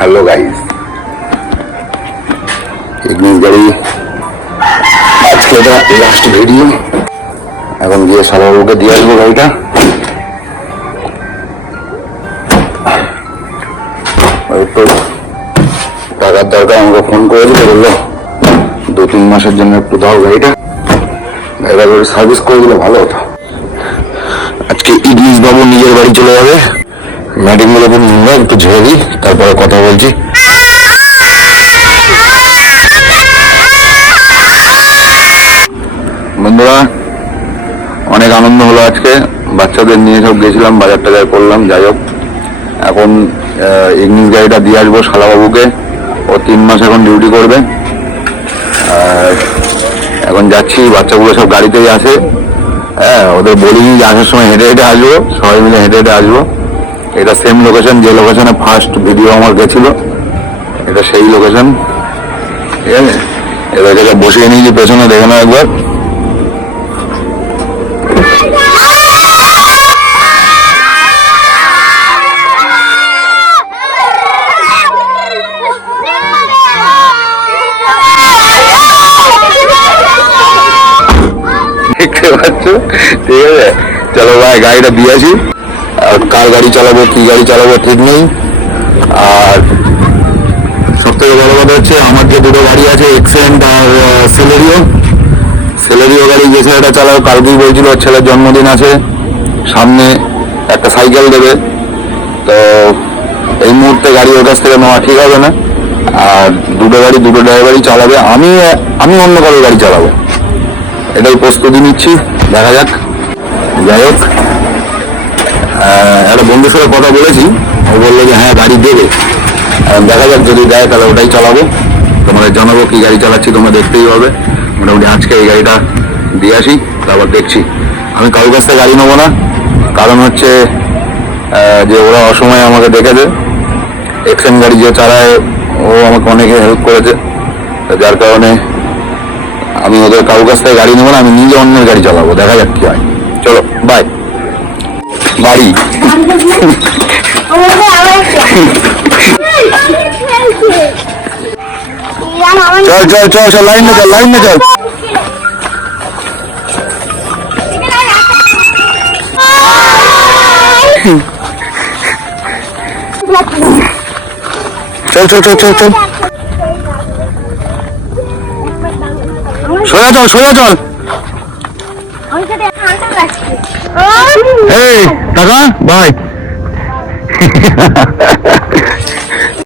Hello guys, Ignis গাড়ি আজকে এটা লাস্ট ভিডিও। এখন গিয়ে সালাবাবুকে দিয়ে আসবো গাড়িটা। একটু টাকার দরকার, আমাকে ফোন করে দিলে, বললো 2-3 মাসের জন্য একটু দাও গাড়িটা, গাড়িটা করে সার্ভিস করে দিলে ভালো হতো। আজকে ইগনিস বাবু নিজের বাড়ি চলে যাবে। ম্যাটিংগুলো একটু ঝেড়ে দিই, তারপরে কথা বলছি। বন্ধুরা, অনেক আনন্দ হলো আজকে, বাচ্চাদের নিয়ে সব গেছিলাম, বাজার টাজার করলাম। যাই হোক, এখন ইগনিস গাড়িটা দিয়ে আসবো শালাবাবুকে। ও 3 মাস এখন ডিউটি করবে। আর এখন যাচ্ছি, বাচ্চাগুলো সব গাড়িতেই আসে। হ্যাঁ, ওদের বলিনি যে আসার সময় হেঁটে হেঁটে আসবো, সবাই মিলে হেঁটে হেঁটে আসবো। এটা সেম লোকেশন, যে লোকেশনে ফার্স্ট ভিডিও আমার গেছিল, এটা সেই লোকেশন। ঠিক আছে, এবার জায়গায় বসিয়ে নিয়েছি পেছনে, দেখে নাও একবার। দেখতে পাচ্ছ? ঠিক আছে, চলো ভাই, গাড়িটা দিয়ে আসি। আর কার গাড়ি চালাবো, কি গাড়ি চালাবো ঠিক নেই। আর সব থেকে বড় কথা হচ্ছে, আমার যে দুটো গাড়ি আছে, এক্সেন্ট আর সেলেরিও গাড়ি যে ছেলেটা চালাবো, কালকেই বলছিল ওর ছেলের জন্মদিন আছে সামনে, একটা সাইকেল দেবে। তো এই মুহূর্তে গাড়ি ওর কাছ থেকে নেওয়া ঠিক হবে না। আর দুটো গাড়ি দুটো ড্রাইভারই চালাবে, আমি অন্য কারো গাড়ি চালাবো, এটাই প্রস্তুতি নিচ্ছি। দেখা যাক। যাই হোক, একটা বন্ধুর সাথে কথা বলেছি, ও বললো যে হ্যাঁ গাড়ি দেবে। দেখা যাক, যদি দেয় তাহলে ওটাই চালাবো। তোমাদের জানাবো কি গাড়ি চালাচ্ছি, তোমরা দেখতেই হবে। মোটামুটি আজকে এই গাড়িটা দিয়ে আসি, তারপর দেখছি। আমি কারোর কাছ থেকে গাড়ি নেবো না, কারণ হচ্ছে যে ওরা অসময়ে আমাকে দেখেছে। এক্সেন গাড়ি যে চালায়, ও আমাকে অনেকে হেল্প করেছে, যার কারণে আমি ওদের কারোর কাছ থেকে গাড়ি নেবো না, আমি নিজে অন্যের গাড়ি চালাবো। দেখা যাক কি হয়। চলো বাই। বাড়ি চল চল চল চল, লাইন চল, লাইন চল। চল চল চল চল চল, সোজা চল, সোজা চল। এই টাকা বাই।